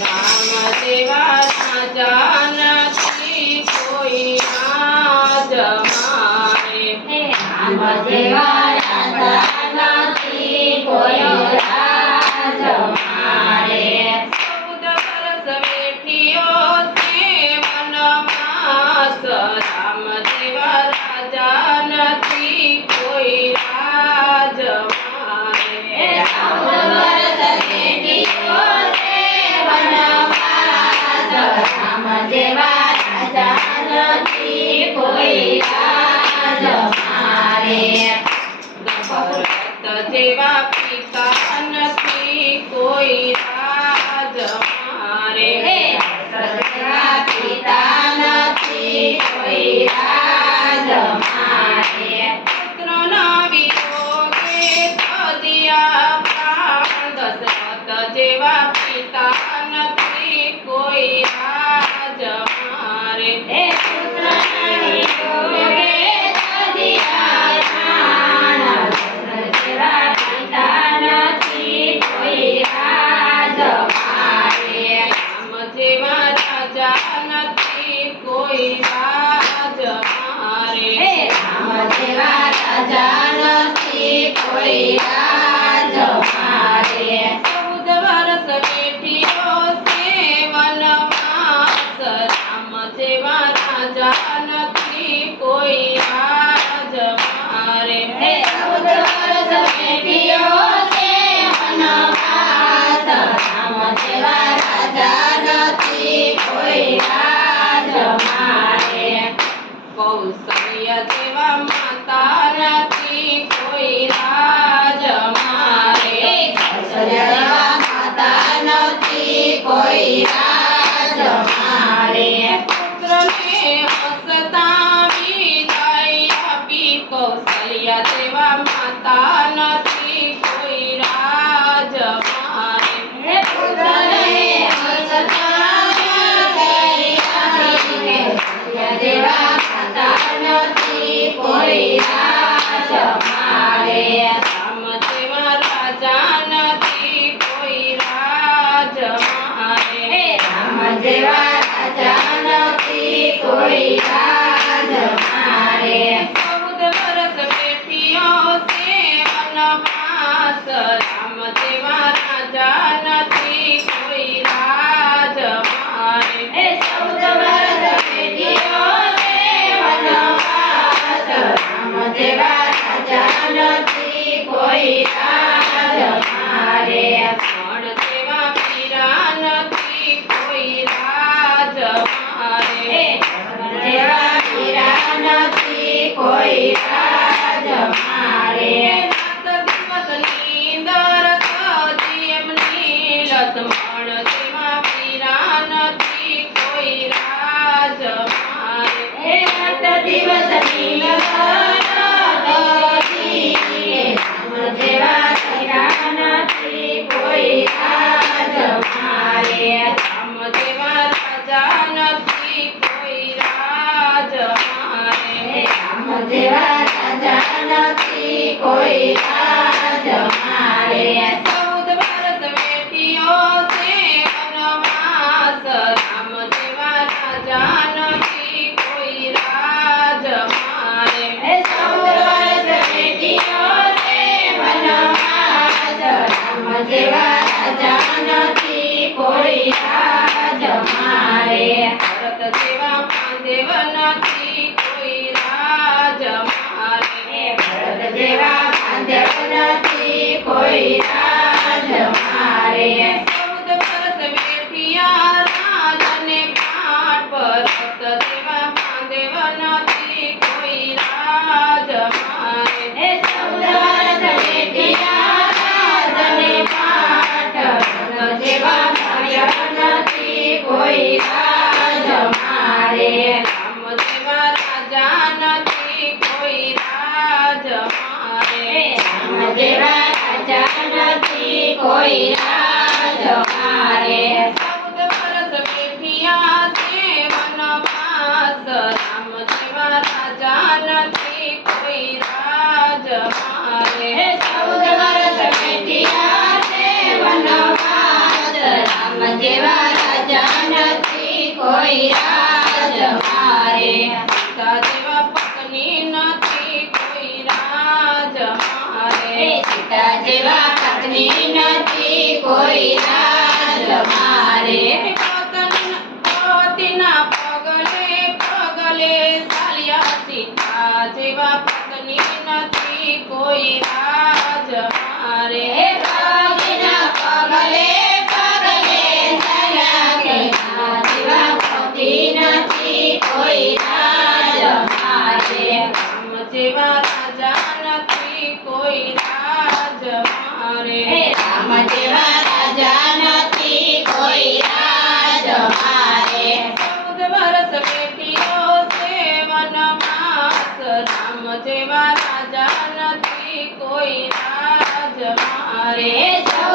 રામ જેવા રાજા નથી કોઈ રાજ મારે રામ જેવા રાજા નથી કોઈ રાજ મારે 14 વર્ષ બેઠિયો છે વનવાસ રામ જેવા રાજા નથી કોઈ રાજ મારે 14 વર્ષ બેઠિયો છે વનવાસ રામ જેવા રાજા નથી કોઈ રાજ મારે દશરથ જેવા પિતા નથી કોઈ રાજ મારે સદા પિતા નથી કોઈ રાજ મારે પુત્રના વિયોગે તજ્યા પ્રાણ દશરથ જેવા પિતા નથી કોઈ રાજ મારે પુત્રના વિયોગે તજ્યા પ્રાણ જેવા પિતા નથી કોઈ રાજ મારે રામ જેવા રાજા નથી કોઈ રાજ મારે રામ જેવા રાજા નથી કોઈ રાજ મારે 14 વર્ષ બેઠિયો છે વનવાસ રામ જેવા રાજા નથી કોઈ રાજ મારે 14 વર્ષ બેઠિયો છે વનવાસ રામ જેવા રાજા નથી કોઈ રાજ મારે કૌશલ્ય જેવા માતા નથી કોઈ રાજ મારે કૌશલ્યા માતા નથી કોઈ રાજ મારે પુત્રને હસતા વિદાય આપી કૌશલ્ય જેવા માતા નથી કોઈ રાજ મારે પુત્રને હસતા જેવા માતા નથી કોઈ રાજ મારે રામ જેવા રાજા નથી કોઈ રાજ મારે રામ જેવા રાજા નથી કોઈ રાજ મારે 14 વર્ષ બેઠિયો છે વનવાસ રામ જેવા રાજા નથી કોઈ રાજ મારે 14 વર્ષ બેઠિયો છે વનવાસ રામ જેવા રાજા નથી કોઈ રાજ મારે પણ જેવા વીરા નથી કોઈ રાજ મારે જેવા વીરા નથી કોઈ રાજ મારે રાત દિવસ નીંદર થતી એમની લક્ષ્મણ જેવા વીરા નથી કોઈ રાજ મારે રાત દિવસ જેવા વીરા નથી કોઈ રાજ મારે રામ જેવા રાજા નથી કોઈ રાજ મારે રામ જેવા રાજા નથી કોઈ રાજ મારે 14 વર્ષ બેઠિયો છે વનવાસ રામ જેવા રાજા નથી કોઈ રાજ મારે 14 વર્ષ બેઠિયો છે વનવાસ રામ જેવા રાજા નથી કોઈ રાજ મારે ભરત જેવા મહાદેવ નથી કોઈ રાજ મારે ભરત જેવા બાંધવ નથી કોઈ રાજ મારે 14 વર્ષ બેઠિયા રાજને પાટ ભરત જેવા મહાદેવ નથી કોઈ રાજ મારે 14 વર્ષ બેઠિયા રાજને પાટ ભરત જેવા બાંધવ નથી કોઈ રાજ મારે રામ જેવા રાજા નથી કોઈ રાજ મારે રામ જેવા રાજા નથી કોઈ રાજ મારે 14 વર્ષ બેઠિયા છે વનવાસ રામ જેવા રાજા નથી કોઈ રાજ મારે 14 વર્ષ બેઠિયા છે વનવાસ કોઈ રાજ મારે સીતા જેવા પત્ની નથી કોઈ રાજ મારે સીતા જેવા પત્ની નથી કોઈ રાજ મારે પતિના પગલે પગલે ચાલ્યા સીતા જેવા પત્ની નથી કોઈ રાજ મારે પગના પગલે પગલે ચાલ્યા સીતા જેવા પતિ નથી કોઈ રાજ મારે રામ જેવા રાજા નથી કોઈ રાજ મારે રામ જેવા રાજા નથી કોઈ રાજ મારે 14 વર્ષ બેઠ્યો છે વનવાસ રામ જેવા રાજા નથી કોઈ રાજ મારે 14